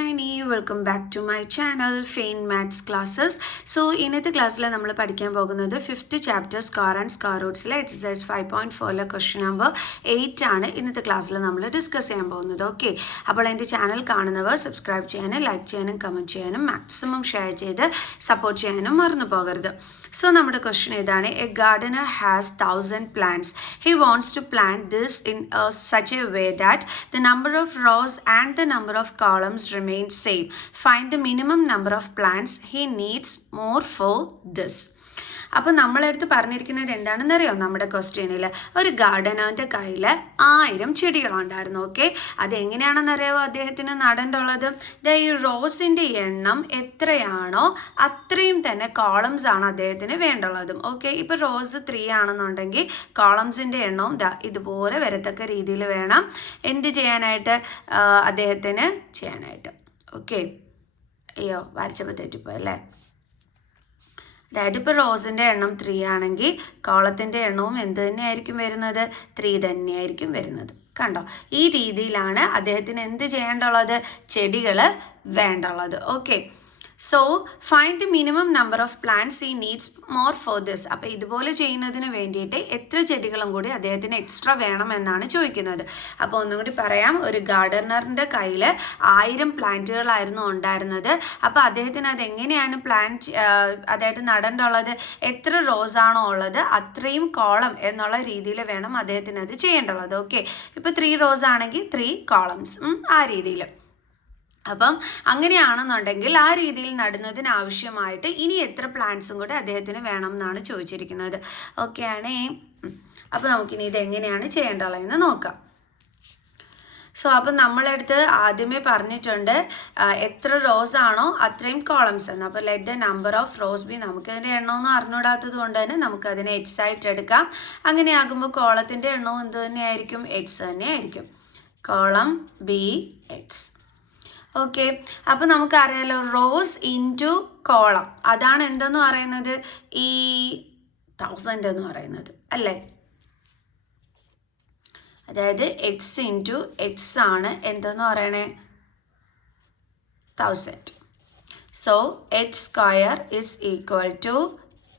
Shiny. Welcome back to my channel Fain Maths Classes. So ഇന്നത്തെ ക്ലാസ്സിൽ നമ്മൾ പഠിക്കാൻ പോകുന്നത് 5th chapter square and square റൂട്ട്സിലെ എക്സസൈസ് 5.4 ക്വസ്റ്റ്യൻ നമ്പർ 8 ആണ് ഇന്നത്തെ ക്ലാസ്സിൽ നമ്മൾ ഡിസ്കസ് ചെയ്യാൻ പോകുന്നത്. ഓക്കെ, അപ്പോൾ എൻ്റെ ചാനൽ കാണുന്നവർ സബ്സ്ക്രൈബ് ചെയ്യാനും ലൈക്ക് ചെയ്യാനും കമൻറ്റ് ചെയ്യാനും മാക്സിമം ഷെയർ ചെയ്ത് സപ്പോർട്ട് ചെയ്യാനും മറന്നു പോകരുത്. സോ നമ്മുടെ ക്വസ്റ്റ്യൻ ഇതാണ്: A Gardner has 1000 plants. He wants to plant this in such a way that the number of rows and the number of columns remain same. Find the minimum number of plants he needs more for this. അപ്പോൾ നമ്മളടുത്ത് പറഞ്ഞിരിക്കുന്നത് എന്താണെന്നറിയോ? നമ്മുടെ ക്വസ്റ്റ്യനിൽ ഒരു ഗാർഡനറിൻ്റെ കയ്യിൽ 1000 ചെടികളുണ്ടായിരുന്നു. Okay, അതെങ്ങനെയാണെന്നറിയാമോ അദ്ദേഹത്തിന് നടേണ്ടുള്ളത്? ഈ റോസിൻ്റെ എണ്ണം എത്രയാണോ അത്രയും തന്നെ കോളംസ് ആണ് അദ്ദേഹത്തിന് വേണ്ടുള്ളതും. ഓക്കെ, ഇപ്പോൾ റോസ് 3 ആണെന്നുണ്ടെങ്കിൽ കോളംസിൻ്റെ എണ്ണവും ഇതുപോലെ വരത്തക്ക രീതിയിൽ വേണം എന്ത് ചെയ്യാനായിട്ട്, അദ്ദേഹത്തിന് ചെയ്യാനായിട്ട്. ഓക്കെ, അയ്യോ വരച്ചപ്പോൾ തെറ്റിപ്പോയി അല്ലേ. അതായത് ഇപ്പോൾ റോസിൻ്റെ എണ്ണം 3 ആണെങ്കിൽ കോളത്തിൻ്റെ എണ്ണവും എന്ത് തന്നെയായിരിക്കും വരുന്നത്? 3 തന്നെയായിരിക്കും വരുന്നത്. കണ്ടോ, ഈ രീതിയിലാണ് അദ്ദേഹത്തിന് എന്ത് ചെയ്യേണ്ടുള്ളത്? ചെടികൾ വേണ്ടുള്ളത്. Okay, so find the minimum number of plants he needs more for this. അപ്പോൾ ഇതുപോലെ ചെയ്യുന്നതിന് വേണ്ടിയിട്ട് എത്ര ചെടികളും കൂടി അദ്ദേഹത്തിന് എക്സ്ട്രാ വേണമെന്നാണ് ചോദിക്കുന്നത്. അപ്പോൾ ഒന്നും കൂടി പറയാം, ഒരു ഗാർഡനറിൻ്റെ കയ്യിൽ 1000 പ്ലാന്റുകളായിരുന്നു ഉണ്ടായിരുന്നത്. അപ്പോൾ അദ്ദേഹത്തിന് അതെങ്ങനെയാണ് അതായത് നടേണ്ടുള്ളത്? എത്ര റോസാണോ ഉള്ളത് അത്രയും കോളം എന്നുള്ള രീതിയിൽ വേണം അദ്ദേഹത്തിന് അത് ചെയ്യേണ്ടുള്ളത്. ഓക്കെ, ഇപ്പോൾ 3 റോസ് ആണെങ്കിൽ 3 കോളംസ്, ആ രീതിയിൽ. അപ്പം അങ്ങനെയാണെന്നുണ്ടെങ്കിൽ ആ രീതിയിൽ നടുന്നതിന് ആവശ്യമായിട്ട് ഇനി എത്ര പ്ലാന്റ്സും കൂടെ അദ്ദേഹത്തിന് വേണം എന്നാണ് ചോദിച്ചിരിക്കുന്നത്. ഓക്കെ ആണേ. അപ്പോൾ നമുക്കിനി ഇതെങ്ങനെയാണ് ചെയ്യേണ്ടതെന്ന് നോക്കാം. സോ അപ്പം നമ്മളടുത്ത് ആദ്യമേ പറഞ്ഞിട്ടുണ്ട് എത്ര റോസ് ആണോ അത്രയും കോളംസ് എന്ന്. അപ്പോൾ let the number of rows B. നമുക്കതിൻ്റെ എണ്ണമൊന്നും അറിഞ്ഞൂടാത്തത് കൊണ്ട് തന്നെ നമുക്കതിനെ എക്സ് ആയിട്ട് എടുക്കാം. അങ്ങനെയാകുമ്പോൾ കോളത്തിൻ്റെ എണ്ണവും എന്ത് തന്നെയായിരിക്കും? എക്സ് തന്നെയായിരിക്കും. Column B X. ഓക്കെ, അപ്പോൾ നമുക്കറിയാലോ റോസ് ഇൻറ്റു കോളം, അതാണ് എന്തെന്ന് പറയുന്നത്? ഈ 1000 എന്ന് പറയുന്നത് അല്ലേ. അതായത് എക്സ് ഇൻറ്റു എക്സ് ആണ് എന്തെന്ന് പറയണേ? 1000. So x square is equal to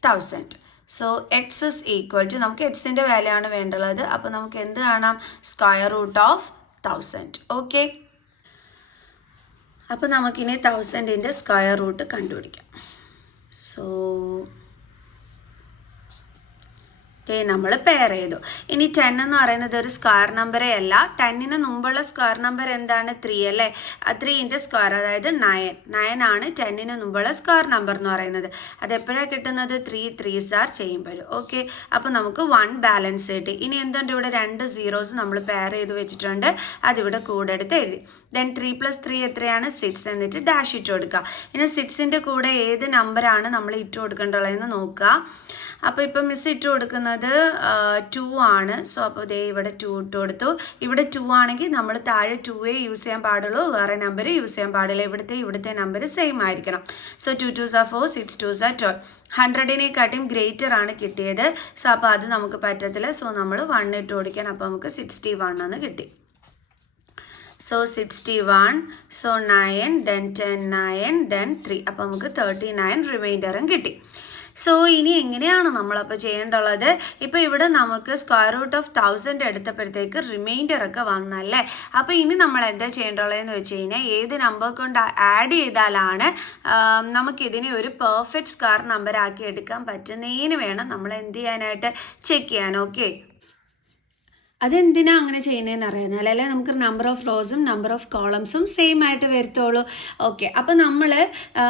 1000. So x is equal to, നമുക്ക് എക്സിൻ്റെ വാല്യൂ ആണ് വേണ്ടുള്ളത്. അപ്പോൾ നമുക്ക് എന്ത് കാണാം? Square root of 1000. ഓക്കെ, അപ്പോൾ നമുക്കിനി 1000ൻ്റെ സ്ക്വയർ റൂട്ട് കണ്ടുപിടിക്കാം. സോ നമ്മൾ പെയർ ചെയ്തു. ഇനി 10 എന്ന് പറയുന്നത് ഒരു സ്ക്വയർ നമ്പറേ അല്ല. 10ന് മുമ്പുള്ള സ്ക്വയർ നമ്പർ എന്താണ്? 3 അല്ലേ. 3ൻ്റെ സ്ക്വയർ അതായത് 9 ആണ് 10ന് മുമ്പുള്ള സ്ക്വയർ നമ്പർ എന്ന് പറയുന്നത്. അതെപ്പോഴാണ് കിട്ടുന്നത്? 3 3s ചെയ്യുമ്പോഴും. ഓക്കെ, അപ്പോൾ നമുക്ക് 1 ബാലൻസ് കിട്ടി. ഇനി എന്തുണ്ട്? ഇവിടെ 2 സീറോസ് നമ്മൾ പെയർ ചെയ്ത് വെച്ചിട്ടുണ്ട്, അതിവിടെ കൂടെ എടുത്ത് എഴുതി. ദെൻ 3 + 3 എത്രയാണ്? 6. എന്നിട്ട് ഡാഷ് ഇട്ട് കൊടുക്കുക. ഇനി 6ൻ്റെ കൂടെ ഏത് നമ്പറാണ് നമ്മൾ ഇട്ട് കൊടുക്കേണ്ടതെന്ന് നോക്കുക. അപ്പോൾ ഇപ്പം മിസ് ഇട്ട് കൊടുക്കുന്നത് 2 ആണ്. സോ അപ്പോൾ ദേ ഇവിടെ 2 ഇട്ട് കൊടുത്തു. ഇവിടെ 2 ആണെങ്കിൽ നമ്മൾ താഴെ 2 യൂസ് ചെയ്യാൻ പാടുള്ളൂ, വേറെ നമ്പർ യൂസ് ചെയ്യാൻ പാടില്ല. ഇവിടുത്തെ നമ്പർ സെയിം ആയിരിക്കണം. So 2 2s are 4, 6 2s are 12. 100നെക്കാട്ടും ഗ്രേറ്റർ ആണ് കിട്ടിയത്. സോ അപ്പോൾ അത് നമുക്ക് പറ്റത്തില്ല. സോ നമ്മൾ 1 ഇട്ട് കൊടുക്കണം. അപ്പോൾ നമുക്ക് 61 എന്ന് കിട്ടി. സോ 61. So 9, then 10 9, then 3. അപ്പോൾ നമുക്ക് 39 റിമൈൻഡറും കിട്ടി. സോ ഇനി എങ്ങനെയാണ് നമ്മളപ്പോൾ ചെയ്യേണ്ടുള്ളത്? ഇപ്പോൾ ഇവിടെ നമുക്ക് സ്ക്വയർ റൂട്ട് ഓഫ് 1000 എടുത്തപ്പോഴത്തേക്ക് റിമൈൻഡർ ഒക്കെ വന്നല്ലേ. അപ്പോൾ ഇനി നമ്മൾ എന്താ ചെയ്യേണ്ടുള്ളതെന്ന് വെച്ച് കഴിഞ്ഞാൽ ഏത് നമ്പർ കൊണ്ട് ആഡ് ചെയ്താലാണ് നമുക്കിതിനെ ഒരു പെർഫെക്റ്റ് സ്ക്വയർ നമ്പർ ആക്കി എടുക്കാൻ പറ്റുന്നതിന് വേണം നമ്മൾ എന്ത് ചെയ്യാനായിട്ട് ചെക്ക് ചെയ്യാൻ. ഓക്കെ, അതെന്തിനാണ് അങ്ങനെ ചെയ്യുന്നതെന്ന് അറിയുന്നത് അല്ലേ. നമുക്ക് നമ്പർ ഓഫ് റോസും നമ്പർ ഓഫ് കോളംസും സെയിം ആയിട്ട് വരത്തുള്ളൂ. ഓക്കെ, അപ്പോൾ നമ്മൾ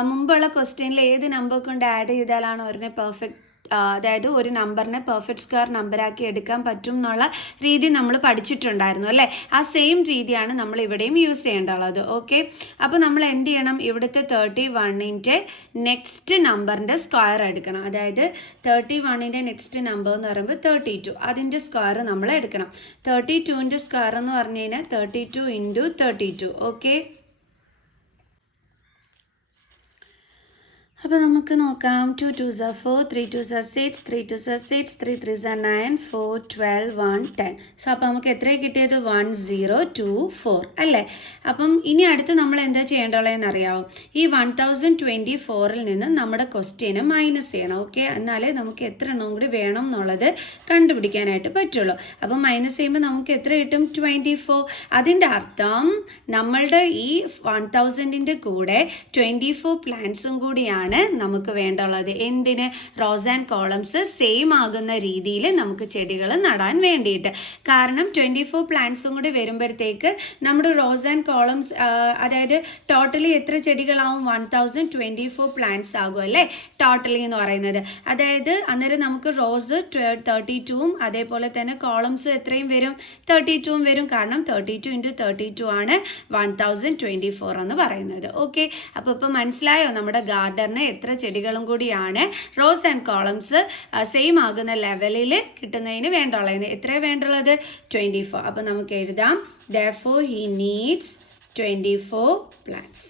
മുമ്പുള്ള ക്വസ്റ്റ്യനിൽ ഏത് നമ്പർ കൊണ്ട് ആഡ് ചെയ്താലാണ് ഒരെണ്ണം പെർഫെക്റ്റ്, അതായത് ഒരു നമ്പറിനെ പെർഫെക്റ്റ് സ്ക്വയർ നമ്പറാക്കി എടുക്കാൻ പറ്റും എന്നുള്ള രീതി നമ്മൾ പഠിച്ചിട്ടുണ്ടായിരുന്നു അല്ലേ. ആ സെയിം രീതിയാണ് നമ്മൾ ഇവിടെയും യൂസ് ചെയ്യേണ്ടുള്ളത്. ഓക്കെ, അപ്പോൾ നമ്മൾ എന്ത് ചെയ്യണം? ഇവിടുത്തെ 31ൻ്റെ നെക്സ്റ്റ് നമ്പറിൻ്റെ സ്ക്വയർ എടുക്കണം. അതായത് 31ൻ്റെ നെക്സ്റ്റ് നമ്പർ എന്ന് പറയുമ്പോൾ 32, അതിൻ്റെ സ്ക്വയർ നമ്മൾ എടുക്കണം. 32ൻ്റെ സ്ക്വയർ എന്ന് പറഞ്ഞു കഴിഞ്ഞാൽ 32 × 32. ഓക്കെ, അപ്പോൾ നമുക്ക് നോക്കാം 2 2s are 4, 3 2s are 6, 3 2s are 6, 3 3s are 9, 4 12 1 10. So അപ്പോൾ നമുക്ക് എത്രയാണ് കിട്ടിയത് 1 0 2 4 അല്ലേ. അപ്പം ഇനി അടുത്ത് നമ്മൾ എന്താ ചെയ്യേണ്ടതെന്ന് അറിയാമോ? ഈ 1024ൽ നിന്ന് നമ്മുടെ ക്വസ്റ്റ്യന് മൈനസ് ചെയ്യണം. ഓക്കെ, എന്നാലേ നമുക്ക് എത്ര എണ്ണം കൂടി വേണം എന്നുള്ളത് കണ്ടുപിടിക്കാനായിട്ട് പറ്റുള്ളൂ. അപ്പം മൈനസ് ചെയ്യുമ്പോൾ നമുക്ക് എത്ര കിട്ടും? 24. അതിൻ്റെ അർത്ഥം നമ്മളുടെ ഈ 1000ൻ്റെ കൂടെ 24 പ്ലാന്റ്സും കൂടിയാണ് നമുക്ക് വേണ്ടുള്ളത്. എന്തിന്? റോസ് ആൻഡ് കോളംസ് സെയിം ആകുന്ന രീതിയിൽ നമുക്ക് ചെടികൾ നടാൻ വേണ്ടിയിട്ട്. കാരണം 24 പ്ലാന്റ്സും കൂടി വരുമ്പോഴത്തേക്ക് നമ്മുടെ റോസ് ആൻഡ് കോളംസ് അതായത് ടോട്ടലി എത്ര ചെടികളാവും? 1024 പ്ലാന്റ്സ് ആകും അല്ലേ ടോട്ടലി എന്ന് പറയുന്നത്. അതായത് അന്നേരം നമുക്ക് റോസ് 32ഉം അതേപോലെ തന്നെ കോളംസ് എത്രയും വരും? 32ഉം വരും. കാരണം 32 × 32 ആണ് 1024 എന്ന് പറയുന്നത്. ഓക്കെ, അപ്പോൾ ഇപ്പോൾ മനസ്സിലായോ നമ്മുടെ ഗാർഡറിന് എത്ര ചെടികളും കൂടിയാണ് റോസ് ആൻഡ് കോളംസ് സെയിം ആകുന്ന ലെവലിൽ കിട്ടുന്നതിന് വേണ്ടുള്ളത്? എത്രയാണ് വേണ്ടുള്ളത്? 24. അപ്പോൾ നമുക്ക് എഴുതാം therefore he needs 24 plants.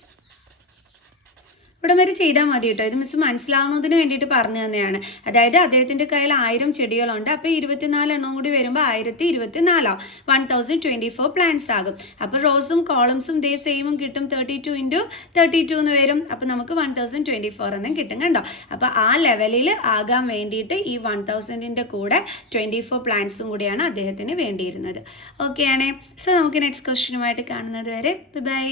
ഇവിടെ വരെ ചെയ്താൽ മതി കേട്ടോ. ഇത് മിസ് മനസ്സിലാവുന്നതിന് വേണ്ടിയിട്ട് പറഞ്ഞു തന്നെയാണ്. അതായത് അദ്ദേഹത്തിൻ്റെ കയ്യിൽ 1000 ചെടികളുണ്ട്. അപ്പോൾ 24 എണ്ണം കൂടി വരുമ്പോൾ 1024 ആവും. 1024 പ്ലാന്റ്സ് ആകും. അപ്പോൾ റോസും കോളംസും ദേ സെയിമും കിട്ടും. 32 × 32 എന്ന് വരും. അപ്പോൾ നമുക്ക് 1024 എന്നും കിട്ടും കണ്ടോ. അപ്പോൾ ആ ലെവലിൽ ആകാൻ വേണ്ടിയിട്ട് ഈ 1000ൻ്റെ കൂടെ 24 പ്ലാന്റ്സും കൂടിയാണ് അദ്ദേഹത്തിന് വേണ്ടിയിരുന്നത്. ഓക്കെ ആണേ. സോ നമുക്ക് നെക്സ്റ്റ് ക്വസ്റ്റ്യനുമായിട്ട് കാണുന്നത് വരെ ബൈ.